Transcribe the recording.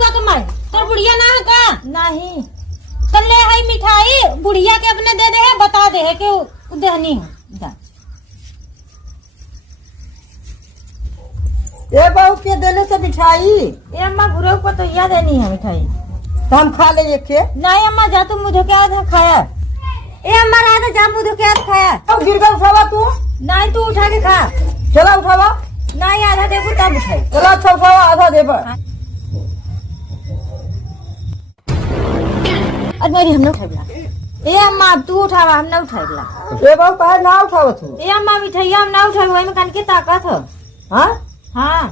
हुआ कमाई तो बुढ़िया ना है का नहीं कर ले है मिठाई बुढ़िया के अपने दे दे है बता दे है कि देहनी है ये बहू के देले से मिठाई ये अम्मा बुढ़ऊ को तो याद देनी है मिठाई तो हम खा ले एक के। नहीं अम्मा जा तुम मुझे क्या आधा खाया ए अम्मा रहा था जा मुझे क्या आधा खाया अब गिर गया उठावा तू। नहीं तू उठा के खा चला उठावा। नहीं आधा देखो तब उठाई चला अच्छा उठावा आधा दे पर। अरे मेरी हम ना उठाई ए अम्मा तू उठावा हम ना उठाई ये बहू कहे ना उठावा तू। ए अम्मा मिठाई हम ना उठाई वही में कन के ताकत हो हाँ हाँ